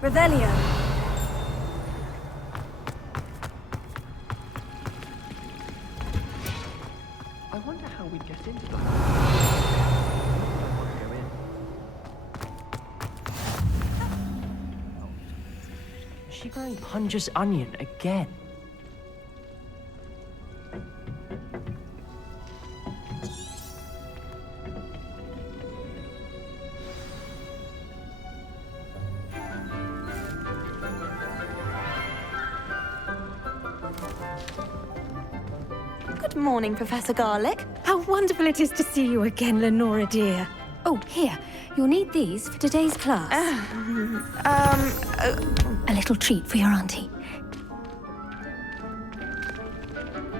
Revelio. I wonder how we'd get into them. Is she going Punja's onion again? Good morning, Professor Garlic. How wonderful it is to see you again, Lenora dear. Oh, here. You'll need these for today's class. A little treat for your auntie.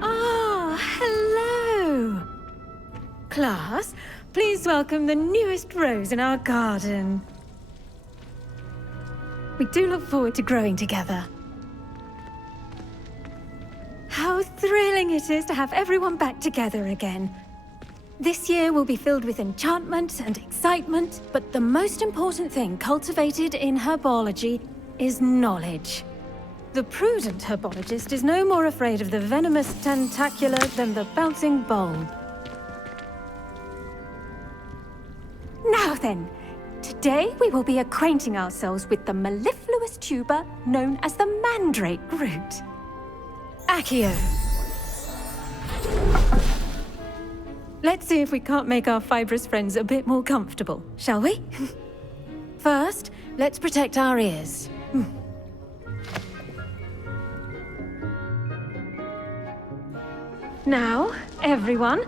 Ah, hello. Class, please welcome the newest rose in our garden. We do look forward to growing together. How thrilling it is to have everyone back together again. This year will be filled with enchantment and excitement, but the most important thing cultivated in herbology is knowledge. The prudent herbologist is no more afraid of the venomous tentacula than the bouncing bulb. Now then, today we will be acquainting ourselves with the mellifluous tuber known as the mandrake root. Accio. Let's see if we can't make our fibrous friends a bit more comfortable, shall we? First, let's protect our ears. Now, everyone,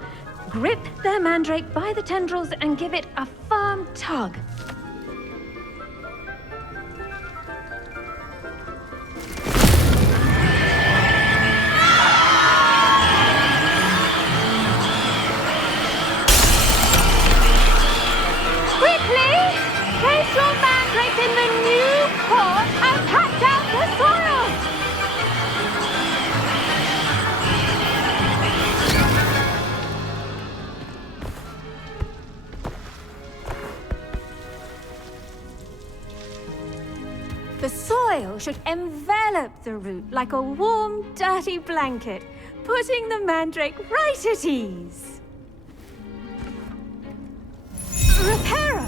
grip their mandrake by the tendrils and give it a firm tug. Place your mandrake in the new pot and pack out the soil! The soil should envelop the root like a warm, dirty blanket, putting the mandrake right at ease. Reparo!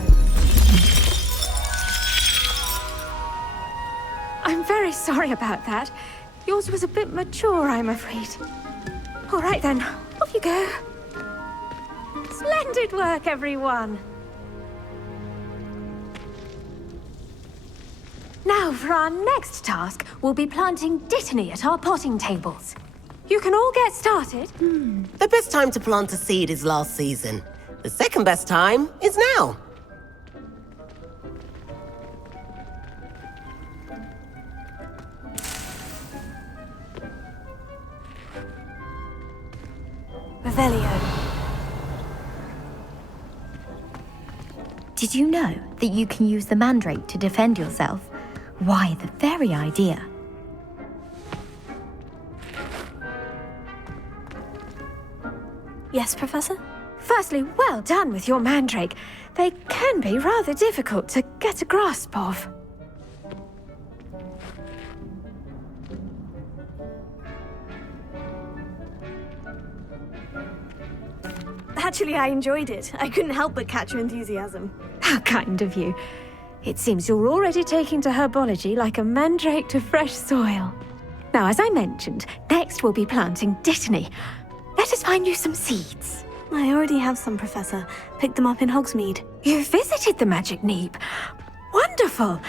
I'm very sorry about that. Yours was a bit mature, I'm afraid. All right then, off you go. Splendid work, everyone. Now, for our next task, we'll be planting dittany at our potting tables. You can all get started. The best time to plant a seed is last season. The second best time is now. Revelio. Did you know that you can use the mandrake to defend yourself? Why, the very idea. Yes, Professor? Firstly, well done with your mandrake. They can be rather difficult to get a grasp of. Actually, I enjoyed it. I couldn't help but catch your enthusiasm. How kind of you. It seems you're already taking to herbology like a mandrake to fresh soil. Now, as I mentioned, next we'll be planting dittany. Let us find you some seeds. I already have some, Professor. Picked them up in Hogsmeade. You visited the Magic Neep. Wonderful.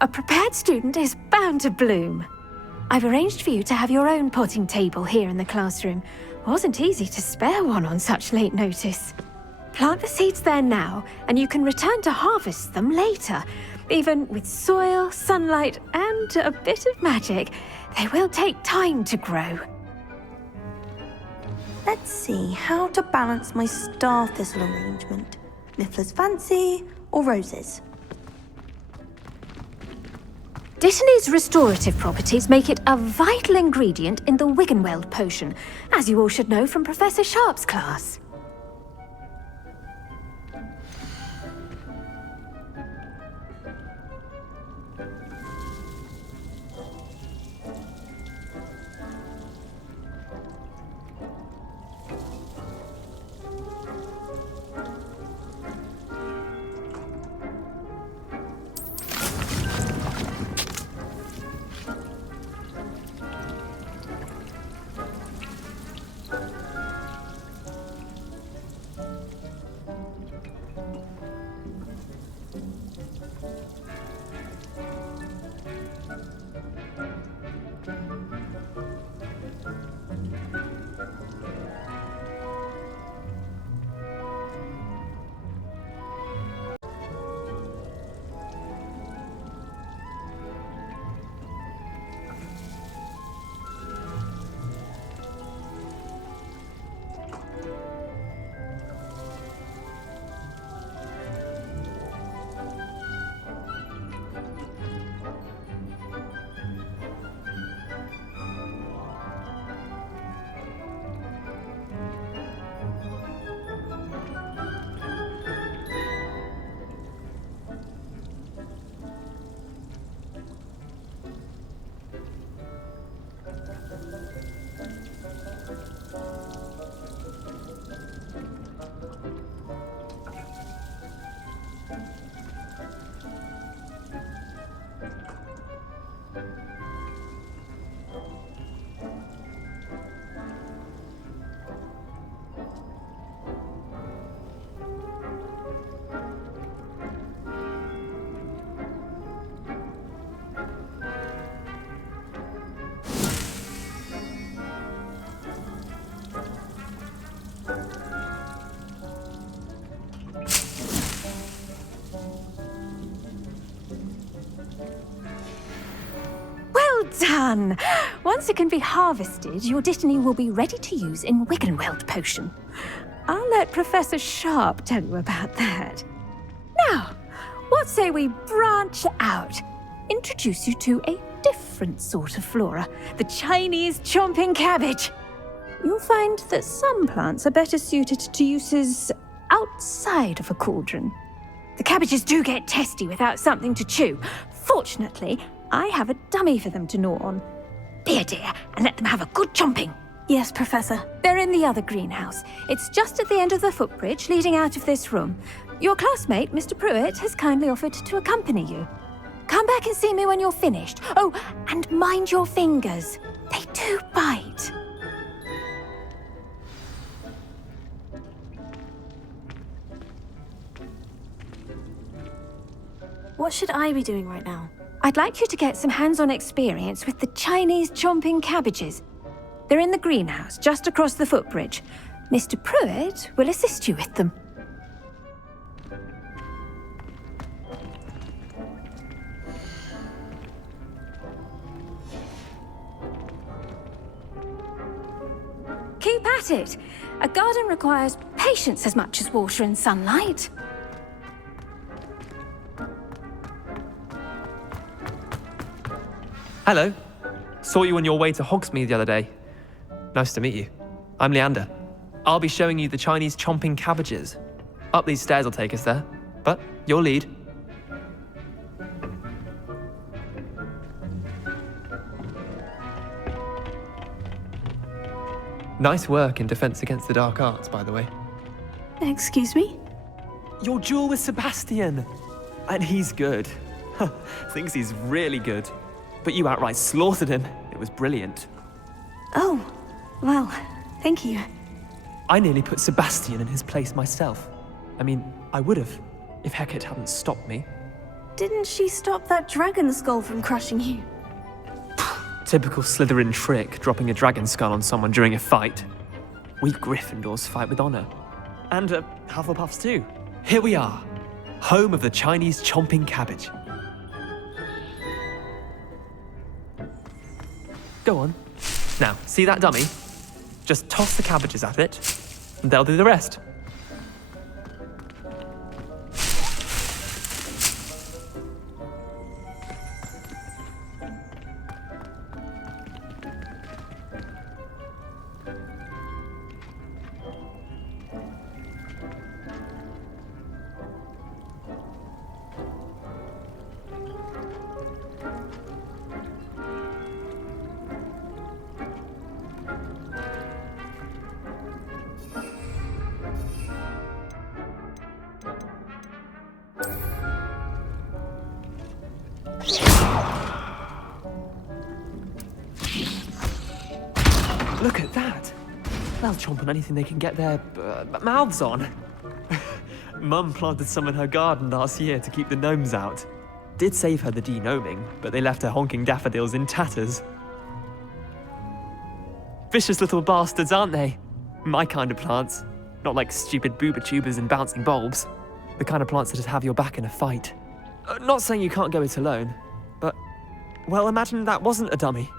A prepared student is bound to bloom. I've arranged for you to have your own potting table here in the classroom. Wasn't easy to spare one on such late notice. Plant the seeds there now, and you can return to harvest them later. Even with soil, sunlight, and a bit of magic, they will take time to grow. Let's see how to balance my star thistle arrangement. Niffler's Fancy or roses? Dittany's restorative properties make it a vital ingredient in the Wiggenweld potion, as you all should know from Professor Sharp's class. done! Once it can be harvested, your Dittany will be ready to use in Wiggenweld potion. I'll let Professor Sharp tell you about that. Now, what say we branch out? Introduce you to a different sort of flora, the Chinese chomping cabbage. You'll find that some plants are better suited to uses outside of a cauldron. The cabbages do get testy without something to chew. Fortunately, I have a dummy for them to gnaw on. Be a dear and let them have a good chomping. Yes, Professor. They're in the other greenhouse. It's just at the end of the footbridge leading out of this room. Your classmate, Mr. Pruitt, has kindly offered to accompany you. Come back and see me when you're finished. Oh, and mind your fingers. They do bite. What should I be doing right now? I'd like you to get some hands-on experience with the Chinese chomping cabbages. They're in the greenhouse, just across the footbridge. Mr. Pruitt will assist you with them. Keep at it. A garden requires patience as much as water and sunlight. Hello. Saw you on your way to Hogsmeade the other day. Nice to meet you. I'm Leander. I'll be showing you the Chinese chomping cabbages. Up these stairs will take us there, but your lead. Nice work in Defense Against the Dark Arts, by the way. Excuse me? Your duel with Sebastian! And he's good. Thinks he's really good. But you outright slaughtered him. It was brilliant. Oh, well, thank you. I nearly put Sebastian in his place myself. I mean, I would have, if Hecate hadn't stopped me. Didn't she stop that dragon skull from crushing you? Typical Slytherin trick, dropping a dragon skull on someone during a fight. We Gryffindors fight with honor. And Hufflepuffs too. Here we are, home of the Chinese chomping cabbage. Go on. Now, see that dummy? Just toss the cabbages at it, and they'll do the rest. Look at that! They'll chomp on anything they can get their mouths on. Mum planted some in her garden last year to keep the gnomes out. Did save her the de-gnoming, but they left her honking daffodils in tatters. Vicious little bastards, aren't they? My kind of plants. Not like stupid booba tubers and bouncing bulbs. The kind of plants that just have your back in a fight. Not saying you can't go it alone, but, well, imagine that wasn't a dummy.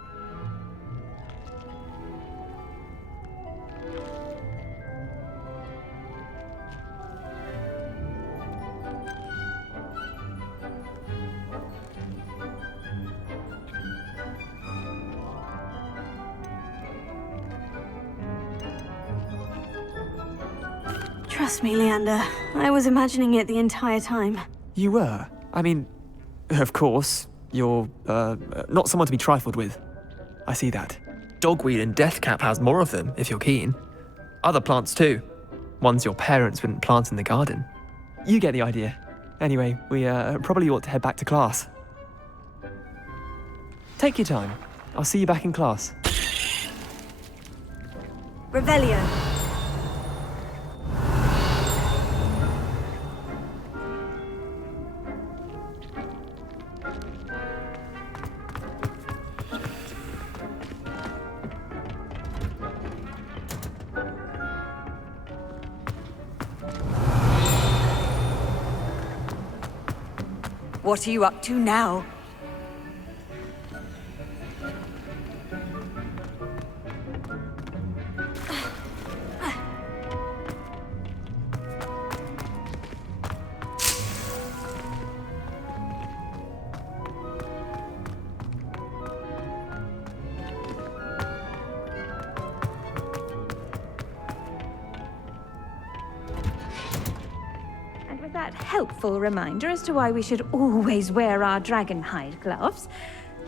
Trust me, Leander. I was imagining it the entire time. You were? I mean, of course, you're, not someone to be trifled with. I see that. Dogweed and deathcap has more of them, if you're keen. Other plants too. Ones your parents wouldn't plant in the garden. You get the idea. Anyway, we, probably ought to head back to class. Take your time. I'll see you back in class. Revelio. What are you up to now? that helpful reminder as to why we should always wear our dragon hide gloves,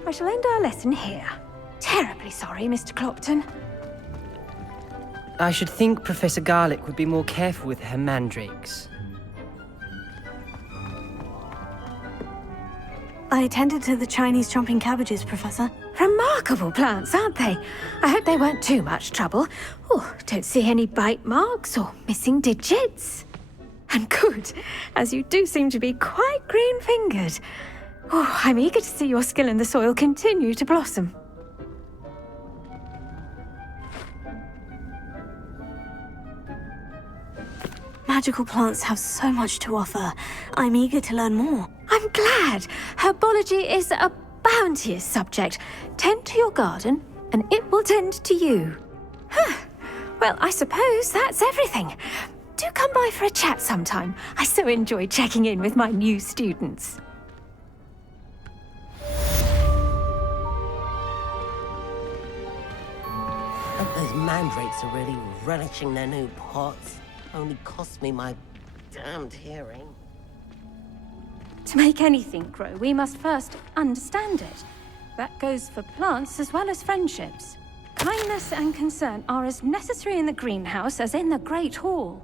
I shall end our lesson here. Terribly sorry, Mr. Clopton. I should think Professor Garlick would be more careful with her mandrakes. I attended to the Chinese chomping cabbages, Professor. Remarkable plants, aren't they? I hope they weren't too much trouble. Oh, don't see any bite marks or missing digits. And good, as you do seem to be quite green-fingered. Oh, I'm eager to see your skill in the soil continue to blossom. Magical plants have so much to offer. I'm eager to learn more. I'm glad. Herbology is a bounteous subject. Tend to your garden, and it will tend to you. Huh. Well, I suppose that's everything. Do come by for a chat sometime. I so enjoy checking in with my new students. Those mandrakes are really relishing their new pots. Only cost me my damned hearing. To make anything grow, we must first understand it. That goes for plants as well as friendships. Kindness and concern are as necessary in the greenhouse as in the Great Hall.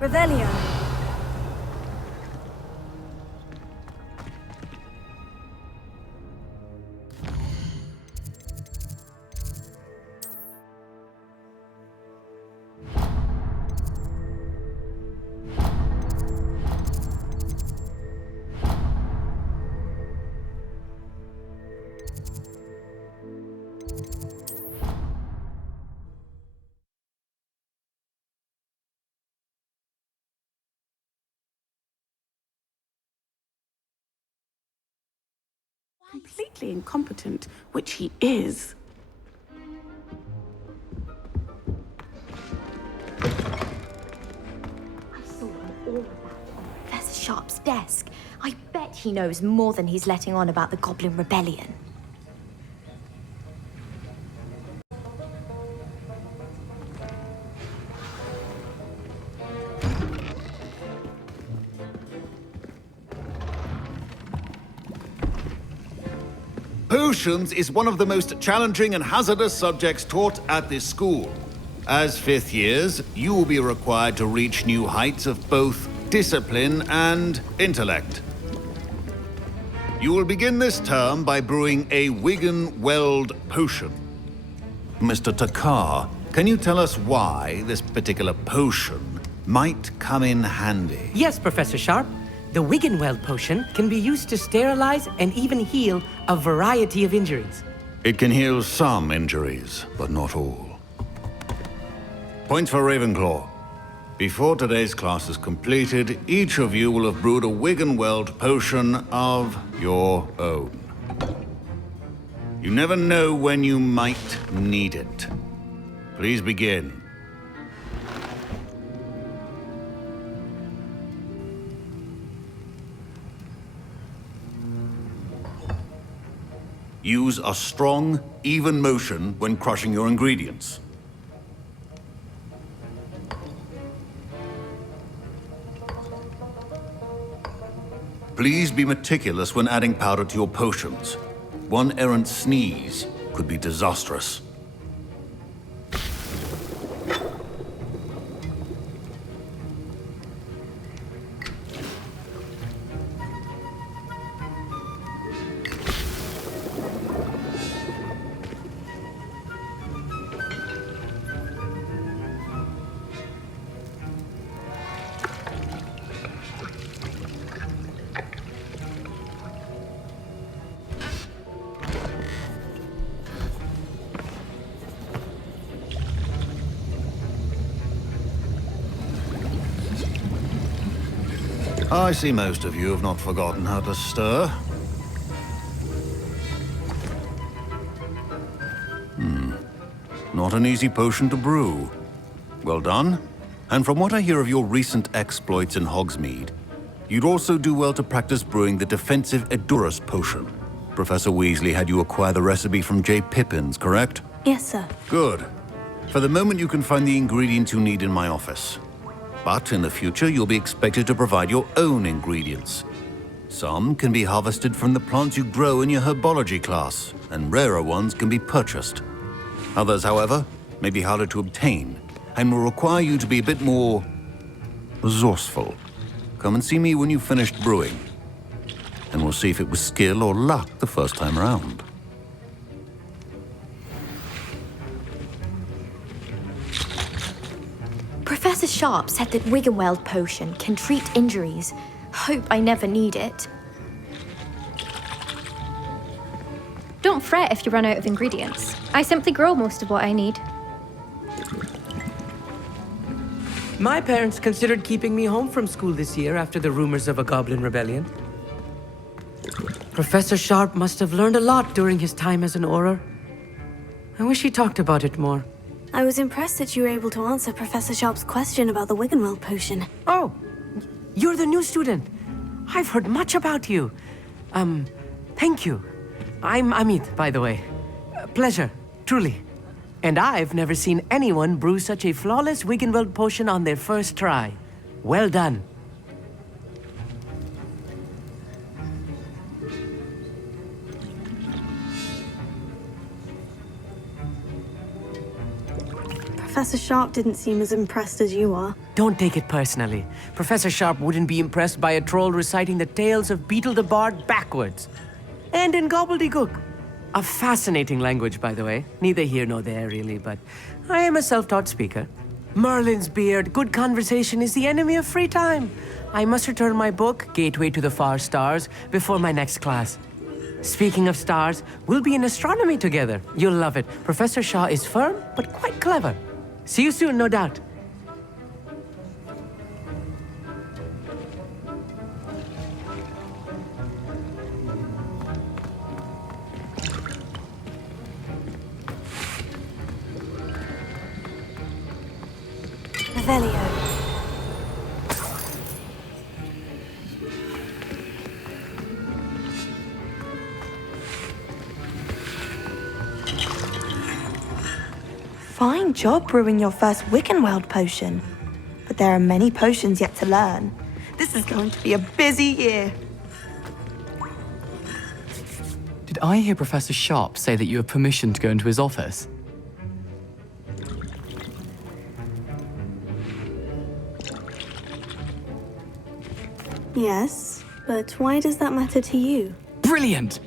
Revelio. Completely incompetent, which he is. I saw him all about on Professor Sharp's desk. I bet he knows more than he's letting on about the Goblin Rebellion. Potions is one of the most challenging and hazardous subjects taught at this school. As fifth years, you will be required to reach new heights of both discipline and intellect. You will begin this term by brewing a Wiggenweld potion. Mr. Takar, can you tell us why this particular potion might come in handy? Yes, Professor Sharp. The Wiggenweld potion can be used to sterilize and even heal a variety of injuries. It can heal some injuries, but not all. Points for Ravenclaw. Before today's class is completed, each of you will have brewed a Wiggenweld potion of your own. You never know when you might need it. Please begin. Use a strong, even motion when crushing your ingredients. Please be meticulous when adding powder to your potions. One errant sneeze could be disastrous. I see most of you have not forgotten how to stir. not an easy potion to brew. Well done. And from what I hear of your recent exploits in Hogsmeade, you'd also do well to practice brewing the defensive Edurus potion. Professor Weasley had you acquire the recipe from J. Pippins, correct? Yes, sir. Good. For the moment, you can find the ingredients you need in my office. But in the future, you'll be expected to provide your own ingredients. Some can be harvested from the plants you grow in your herbology class, and rarer ones can be purchased. Others, however, may be harder to obtain, and will require you to be a bit more resourceful. Come and see me when you've finished brewing, and we'll see if it was skill or luck the first time around. Professor Sharp said that Wiggenweld potion can treat injuries. Hope I never need it. Don't fret if you run out of ingredients. I simply grow most of what I need. My parents considered keeping me home from school this year after the rumors of a goblin rebellion. Professor Sharp must have learned a lot during his time as an Auror. I wish he talked about it more. I was impressed that you were able to answer Professor Sharp's question about the Wiggenweld potion. Oh, you're the new student. I've heard much about you. Thank you. I'm Amit, by the way. Pleasure, truly. And I've never seen anyone brew such a flawless Wiggenweld potion on their first try. Well done. Professor Sharp didn't seem as impressed as you are. Don't take it personally. Professor Sharp wouldn't be impressed by a troll reciting the tales of Beetle the Bard backwards. And in gobbledygook. A fascinating language, by the way. Neither here nor there, really, but I am a self-taught speaker. Merlin's beard, good conversation is the enemy of free time. I must return my book, Gateway to the Far Stars, before my next class. Speaking of stars, we'll be in astronomy together. You'll love it. Professor Shaw is firm, but quite clever. See you soon, no doubt. Revelio. Fine job brewing your first Wiggenweld potion. But there are many potions yet to learn. This is going to be a busy year. Did I hear Professor Sharp say that you have permission to go into his office? Yes, but why does that matter to you? Brilliant!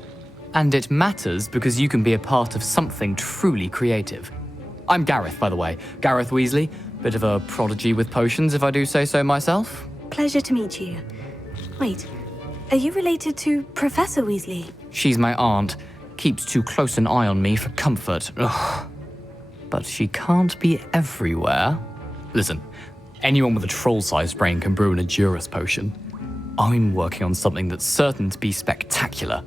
And it matters because you can be a part of something truly creative. I'm Gareth, by the way. Gareth Weasley. Bit of a prodigy with potions, if I do say so myself. Pleasure to meet you. Wait, are you related to Professor Weasley? She's my aunt. Keeps too close an eye on me for comfort. Ugh. But she can't be everywhere. Listen, anyone with a troll-sized brain can brew an Edurus potion. I'm working on something that's certain to be spectacular.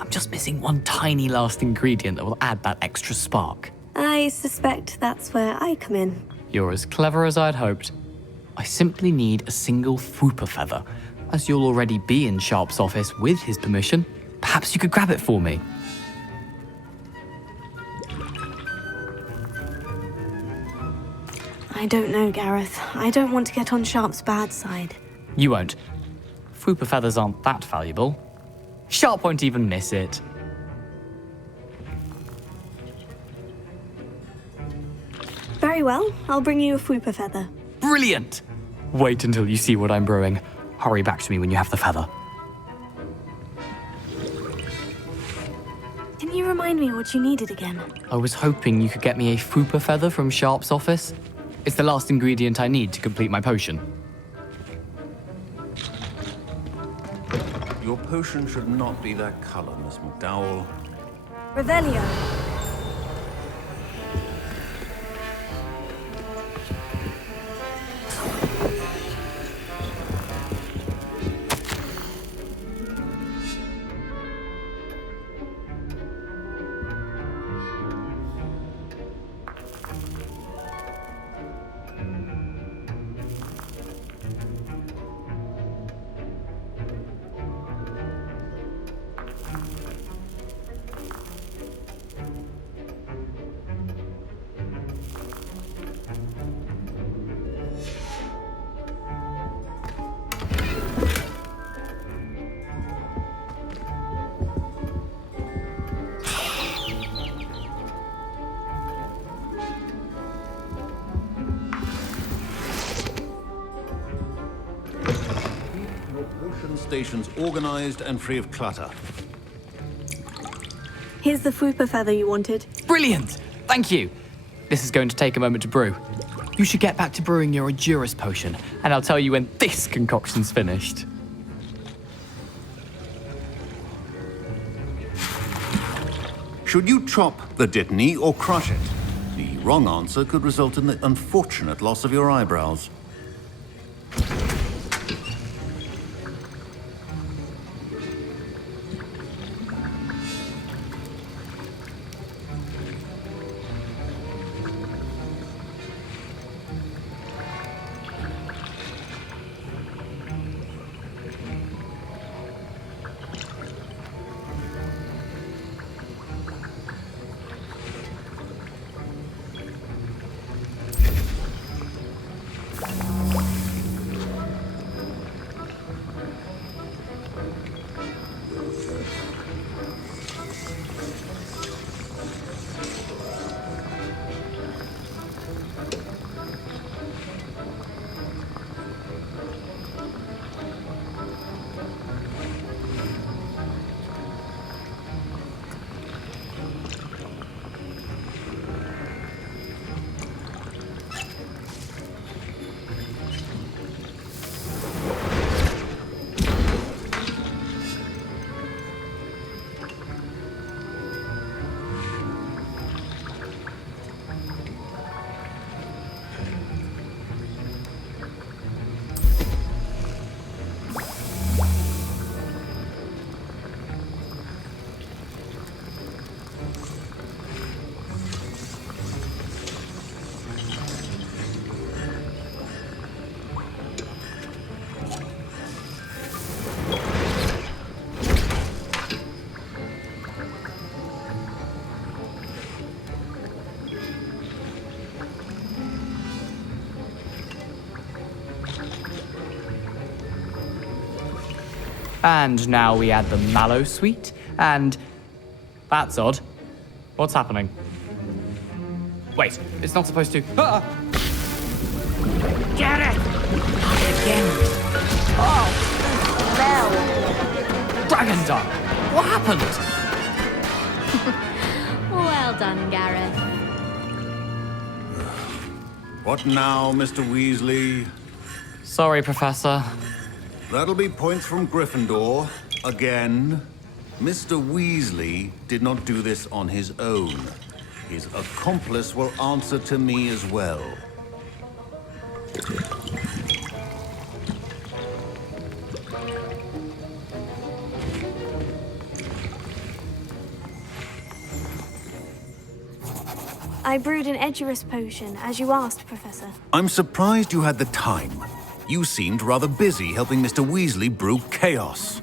I'm just missing one tiny last ingredient that will add that extra spark. I suspect that's where I come in. You're as clever as I'd hoped. I simply need a single Fwooper feather. As you'll already be in Sharp's office with his permission, perhaps you could grab it for me. I don't know, Gareth. I don't want to get on Sharp's bad side. You won't. Fwooper feathers aren't that valuable. Sharp won't even miss it. Very well, I'll bring you a Fwooper feather. Brilliant! Wait until you see what I'm brewing. Hurry back to me when you have the feather. Can you remind me what you needed again? I was hoping you could get me a Fwooper feather from Sharp's office. It's the last ingredient I need to complete my potion. Your potion should not be that color, Miss McDowell. Revelio. stations organized and free of clutter. Here's the Fwooper feather you wanted. Brilliant! Thank you. This is going to take a moment to brew. You should get back to brewing your Endurus potion, and I'll tell you when this concoction's finished. Should you chop the Dittany or crush it? The wrong answer could result in the unfortunate loss of your eyebrows. And now we add the mallow sweet, and... That's odd. What's happening? Wait, it's not supposed to... Ah! Get it! Not again. Oh! Dragon Dog! What happened? Well done, Gareth. What now, Mr. Weasley? Sorry, Professor. That'll be points from Gryffindor. Again. Mr. Weasley did not do this on his own. His accomplice will answer to me as well. I brewed an Edurus potion, as you asked, Professor. I'm surprised you had the time. You seemed rather busy helping Mr. Weasley brew chaos.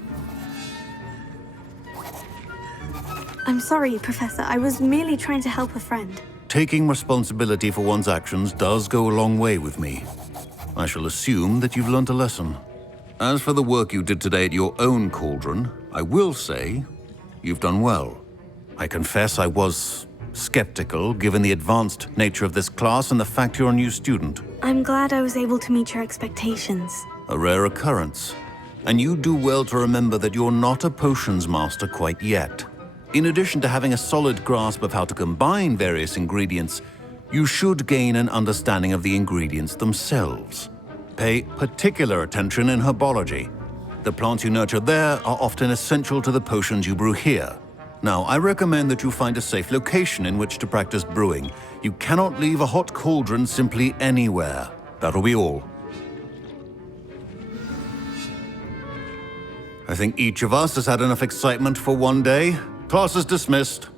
I'm sorry, Professor. I was merely trying to help a friend. Taking responsibility for one's actions does go a long way with me. I shall assume that you've learnt a lesson. As for the work you did today at your own cauldron, I will say you've done well. I confess I was skeptical, given the advanced nature of this class and the fact you're a new student. I'm glad I was able to meet your expectations. A rare occurrence. And you do well to remember that you're not a potions master quite yet. In addition to having a solid grasp of how to combine various ingredients, you should gain an understanding of the ingredients themselves. Pay particular attention in herbology. The plants you nurture there are often essential to the potions you brew here. Now, I recommend that you find a safe location in which to practice brewing. You cannot leave a hot cauldron simply anywhere. That'll be all. I think each of us has had enough excitement for one day. Class is dismissed.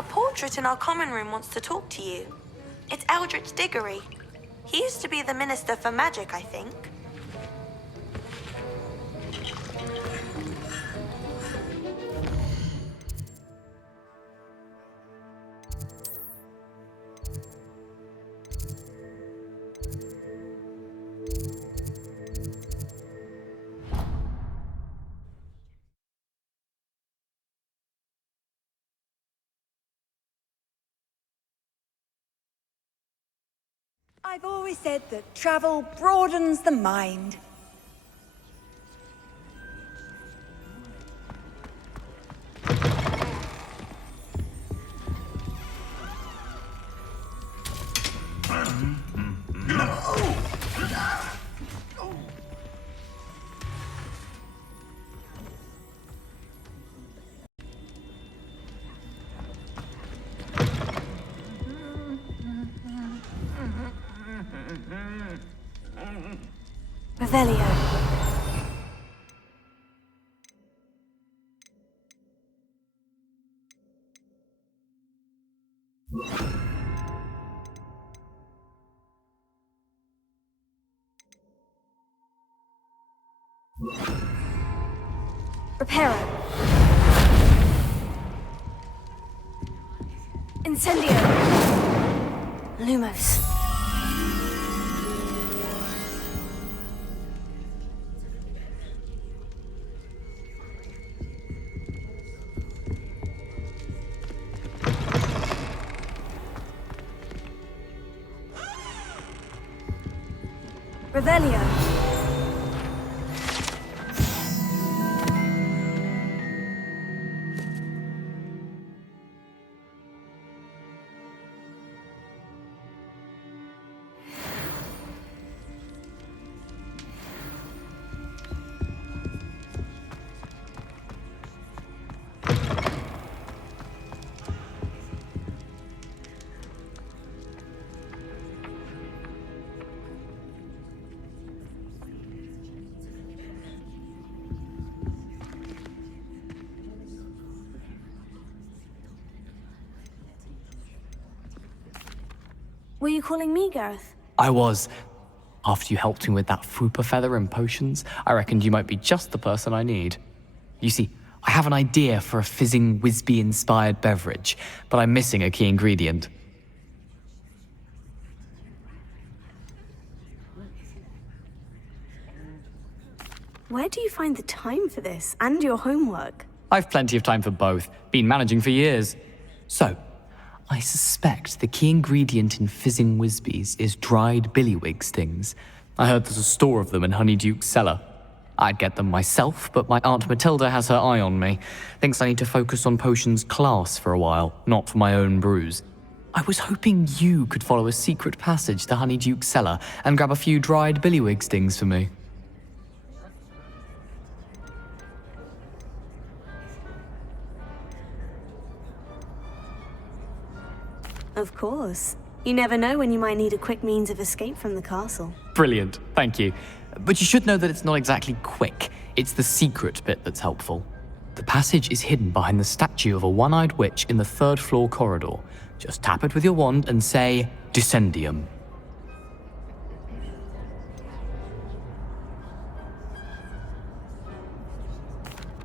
A portrait in our common room wants to talk to you. It's Eldritch Diggory. He used to be the Minister for Magic, I think. I've always said that travel broadens the mind. Revelio. Reparo. Incendio. Lumos. Revelio. Were you calling me, Gareth? I was. After you helped me with that Fupa feather and potions, I reckoned you might be just the person I need. You see, I have an idea for a fizzing Whizbee-inspired beverage, but I'm missing a key ingredient. Where do you find the time for this and your homework? I've plenty of time for both. Been managing for years. So, I suspect the key ingredient in fizzing Whizbees is dried billywig stings. I heard there's a store of them in Honeyduke's cellar. I'd get them myself, but my Aunt Matilda has her eye on me. Thinks I need to focus on potions class for a while, not for my own brews. I was hoping you could follow a secret passage to Honeyduke's cellar and grab a few dried billywig stings for me. Of course. You never know when you might need a quick means of escape from the castle. Brilliant, thank you. But you should know that it's not exactly quick. It's the secret bit that's helpful. The passage is hidden behind the statue of a one-eyed witch in the third-floor corridor. Just tap it with your wand and say, Descendium.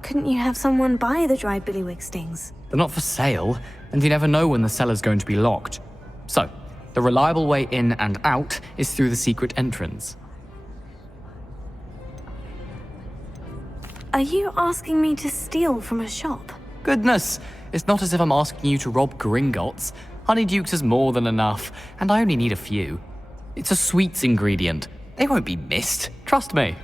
Couldn't you have someone buy the dried billywig stings? They're not for sale, and you never know when the cellar's going to be locked. So, the reliable way in and out is through the secret entrance. Are you asking me to steal from a shop? Goodness, it's not as if I'm asking you to rob Gringotts. Honeydukes is more than enough, and I only need a few. It's a sweets ingredient. They won't be missed, trust me.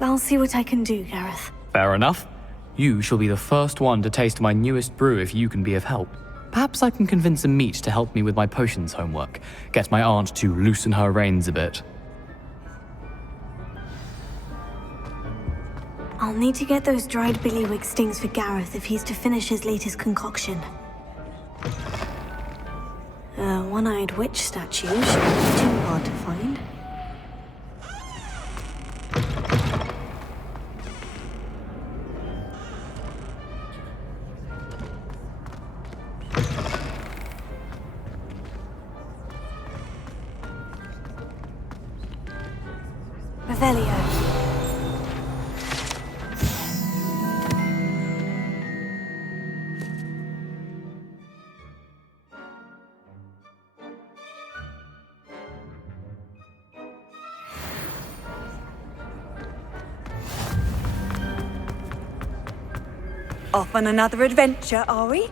I'll see what I can do, Gareth. Fair enough. You shall be the first one to taste my newest brew if you can be of help. Perhaps I can convince a meat to help me with my potions homework. Get my aunt to loosen her reins a bit. I'll need to get those dried billywig stings for Gareth if he's to finish his latest concoction. A one-eyed witch statue shouldn't be too hard to find. Revelio. Off on another adventure, are we?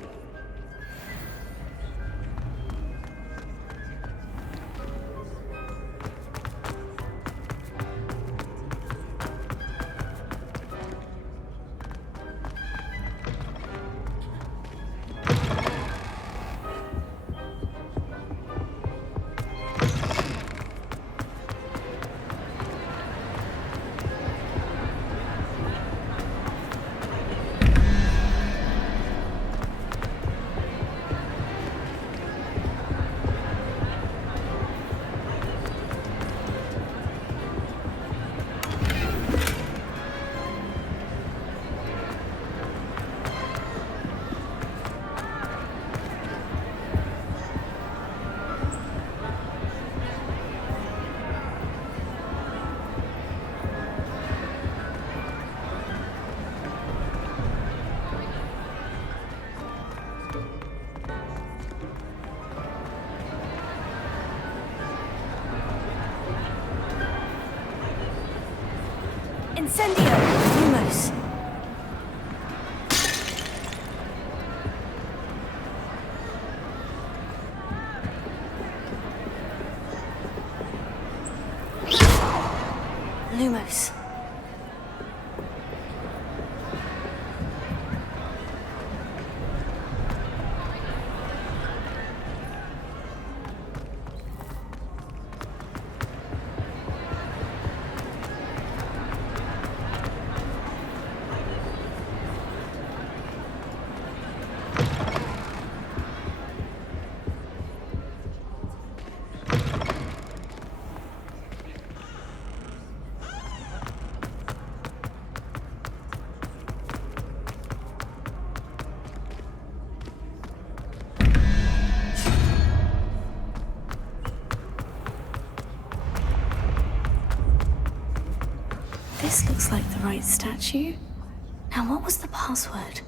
Incendio! Lumos. Lumos. This looks like the right statue. Now, what was the password?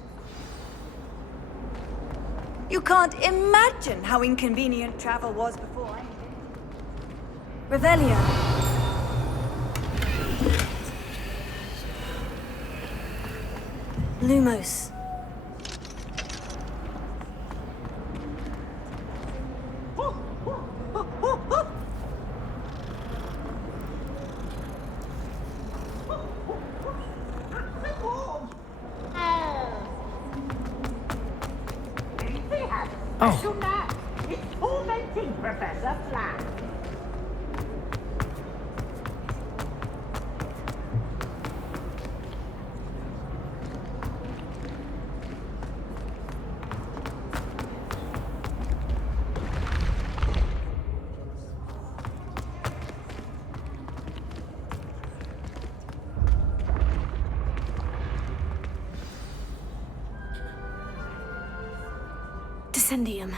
You can't imagine how inconvenient travel was before I invented it. Revelio. Lumos. It's tormenting Professor Flack. Descendium.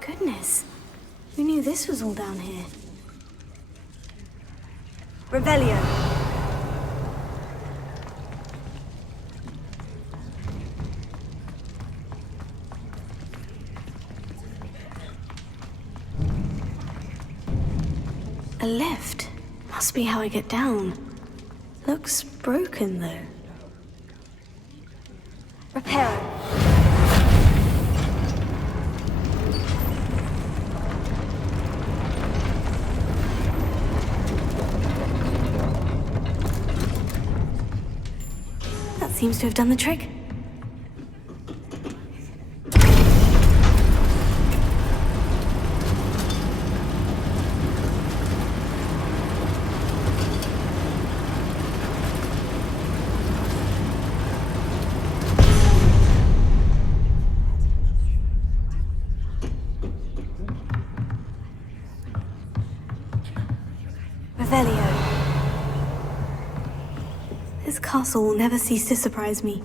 Goodness. Who knew this was all down here? Revelio. A lift. Must be how I get down. Looks broken, though. Reparo. That seems to have done the trick. Revelio. This castle will never cease to surprise me.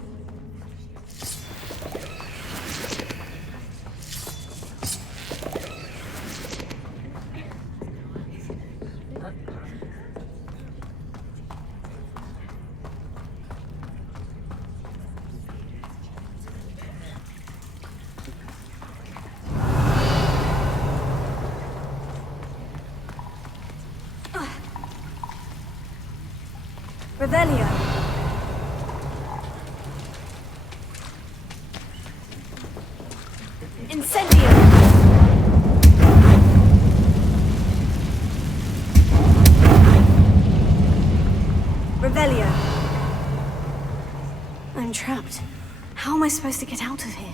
Revelio. Incendio. Revelio. I'm trapped. How am I supposed to get out of here?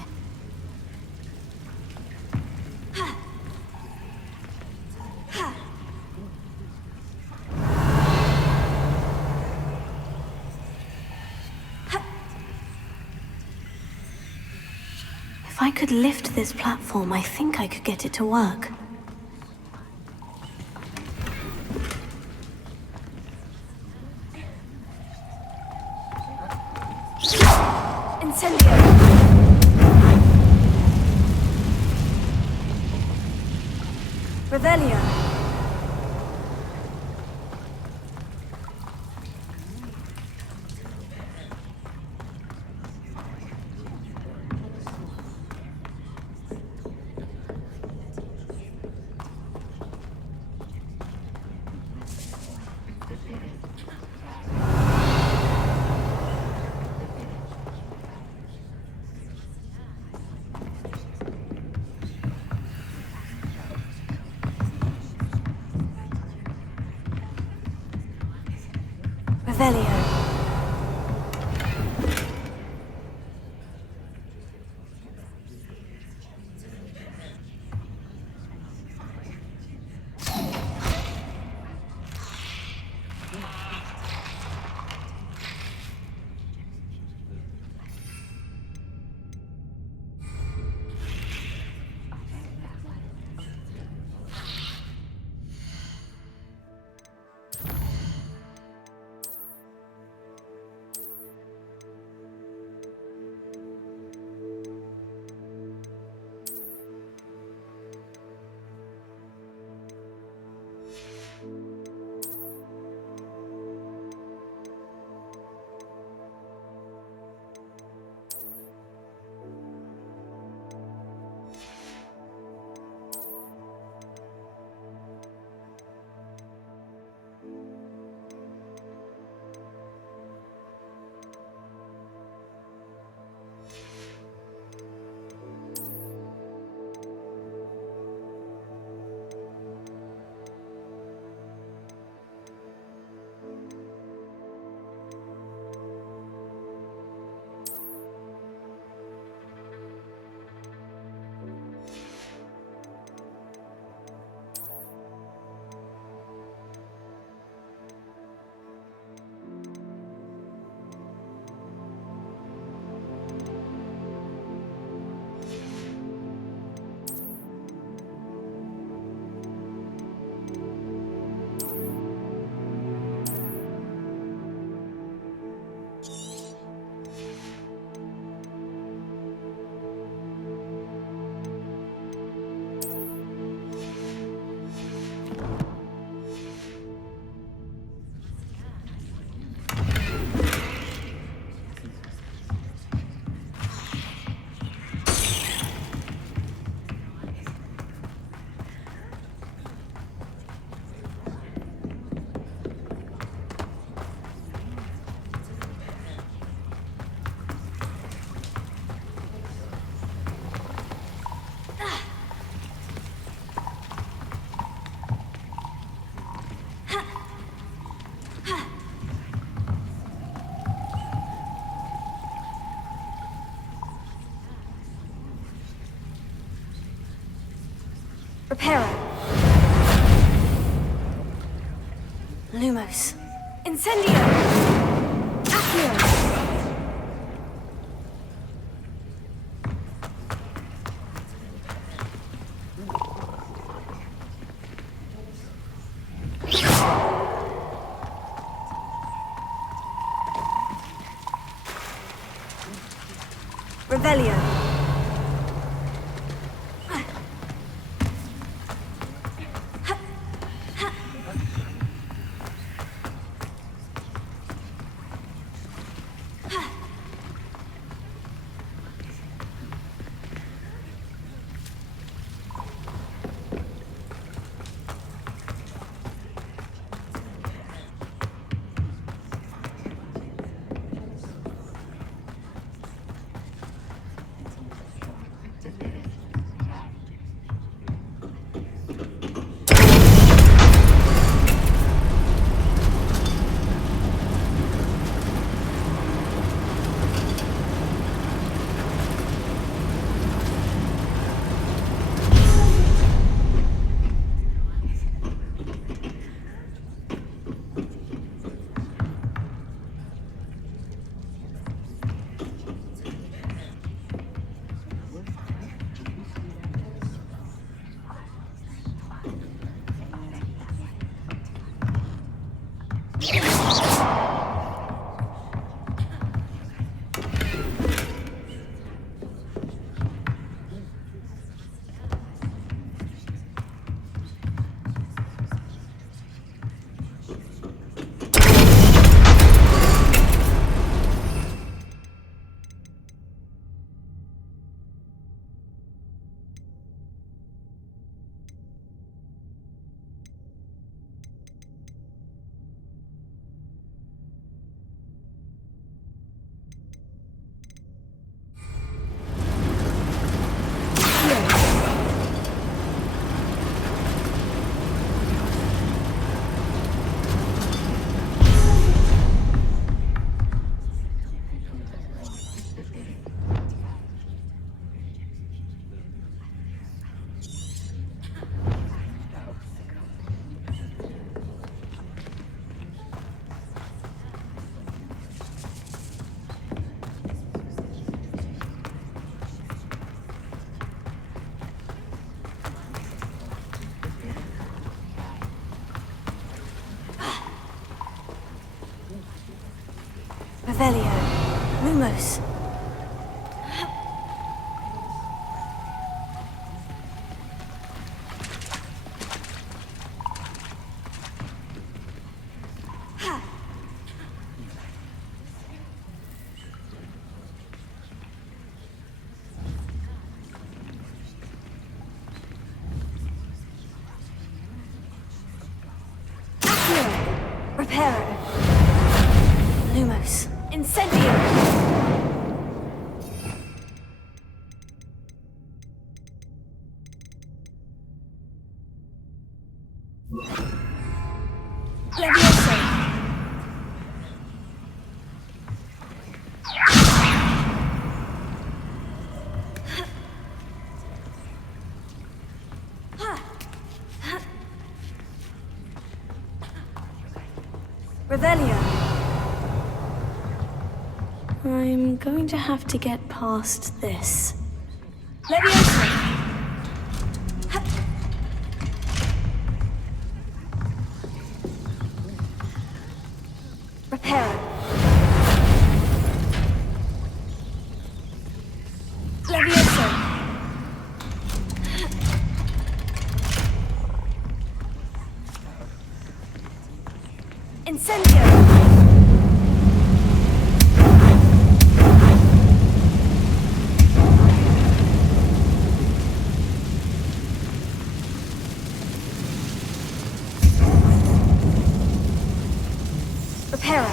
If I could lift this platform, I think I could get it to work. Incendio! Revelio! Revelio. Reparo. Lumos. Incendio! Accio! Revelio. Revelio. Lumos. Reparo. Lumos. Incendio. Levioso. Revelio. I'm going to have to get past this. Levioso. Reparo. Levioso. Incendio. Reparo.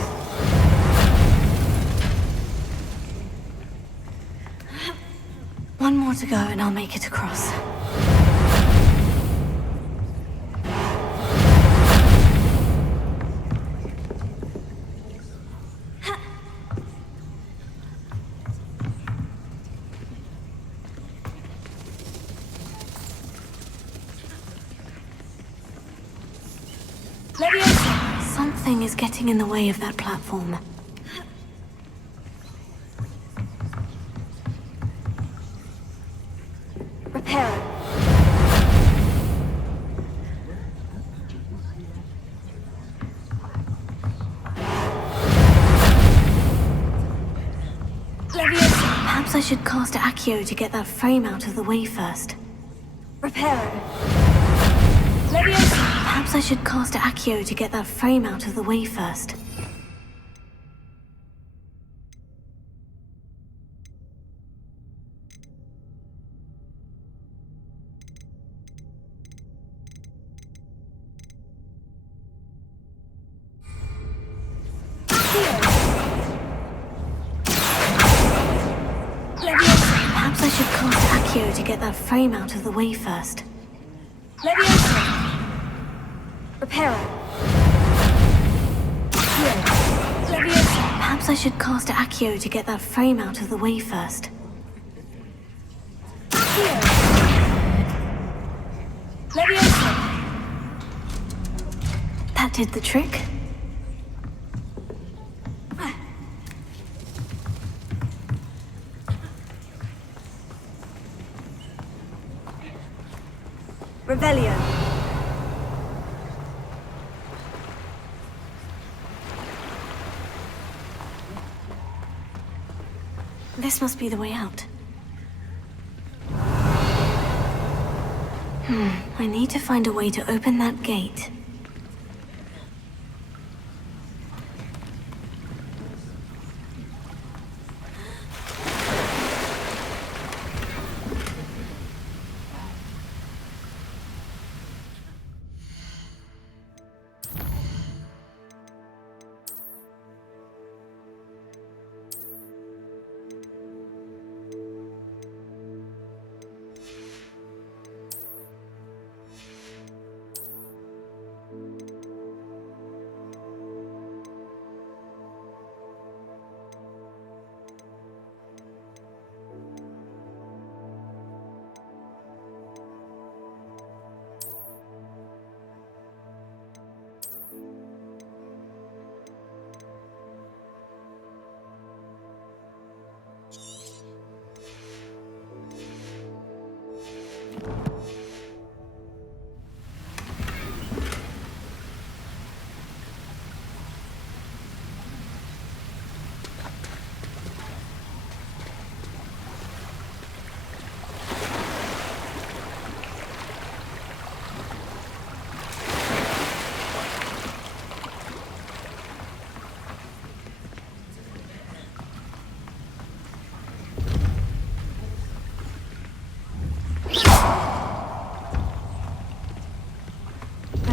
One more to go and I'll make it across. Something is getting in the way of that platform. Reparo. Levioso. Perhaps I should cast Accio to get that frame out of the way first. Reparo. Levioso. Perhaps I should cast Accio to get that frame out of the way first. Levioso. Perhaps I should cast Accio to get that frame out of the way first. Levioso. Reparo. Levioso. Perhaps I should cast Accio to get that frame out of the way first. Levioso. That did the trick. Revelio. This must be the way out. I need to find a way to open that gate.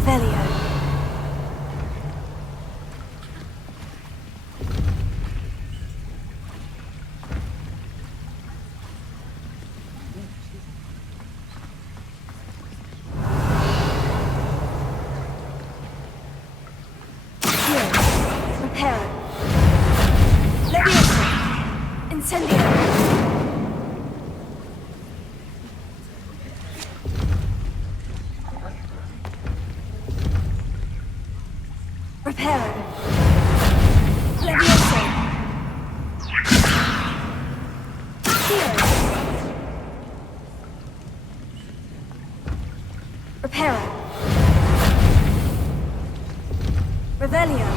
Revelio. Reparo. Leviosa. Incendio. Reparo. Leviosa. Reparo. Revelio.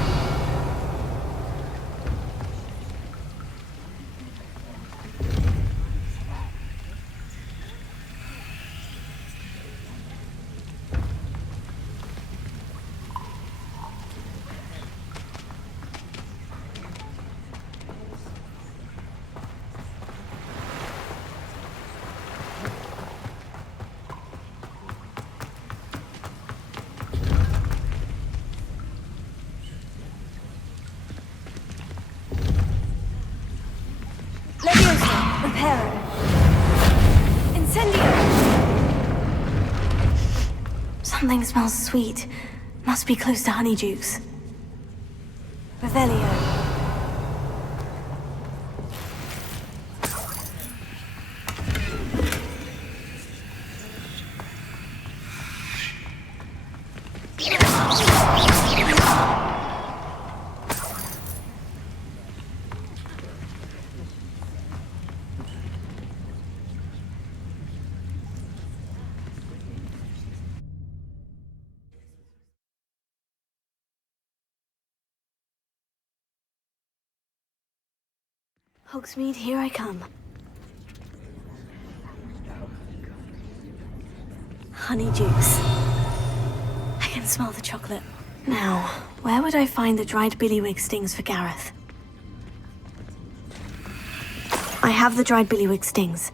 Leviosa. Reparo. Incendio. Something smells sweet. Must be close to Honeydukes. Revelio. Hogsmeade, here I come. Honeydukes. I can smell the chocolate. Now, where would I find the dried billywig stings for Gareth? I have the dried billywig stings.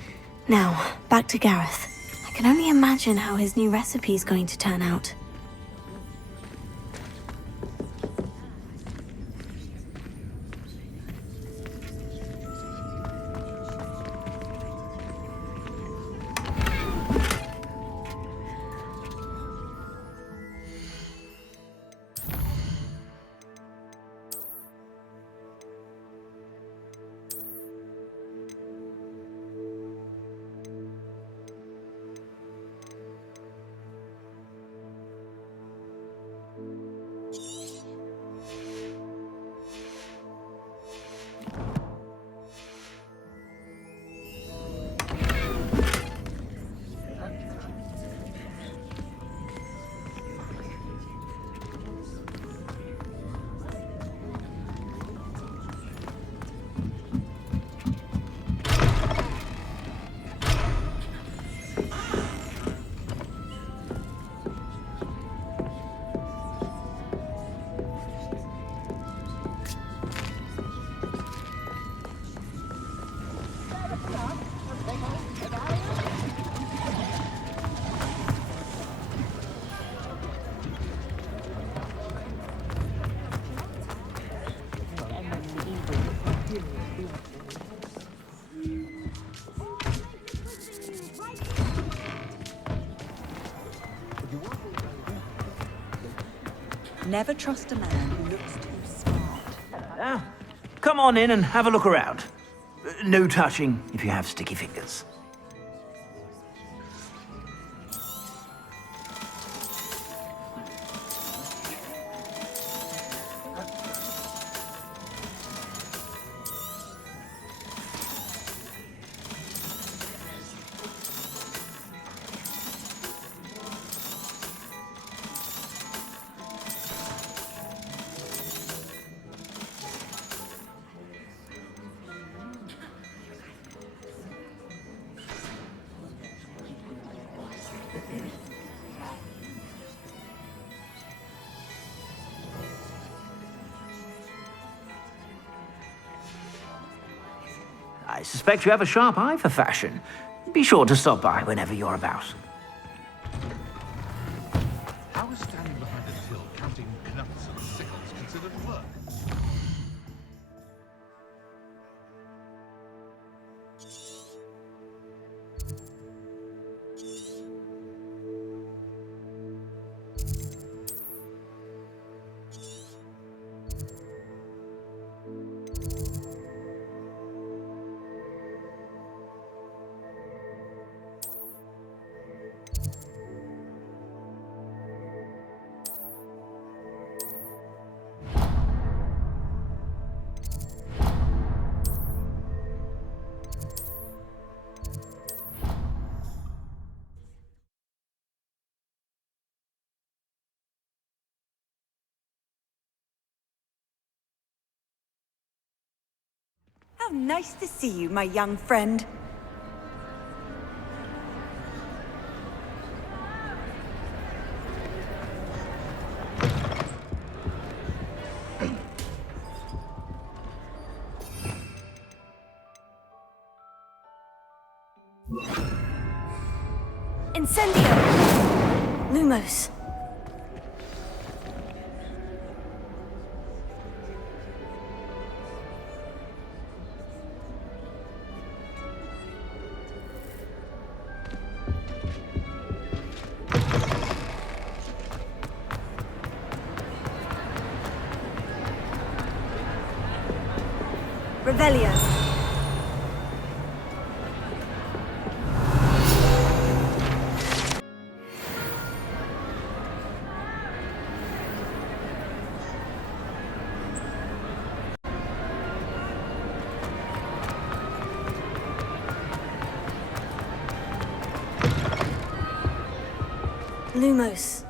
Now, back to Gareth. I can only imagine how his new recipe is going to turn out. Never trust a man who looks too smart. Come on in and have a look around. No touching if you have sticky fingers. I suspect you have a sharp eye for fashion. Be sure to stop by whenever you're about. I was standing How nice to see you, my young friend. Incendio! Lumos. Revelio. Lumos.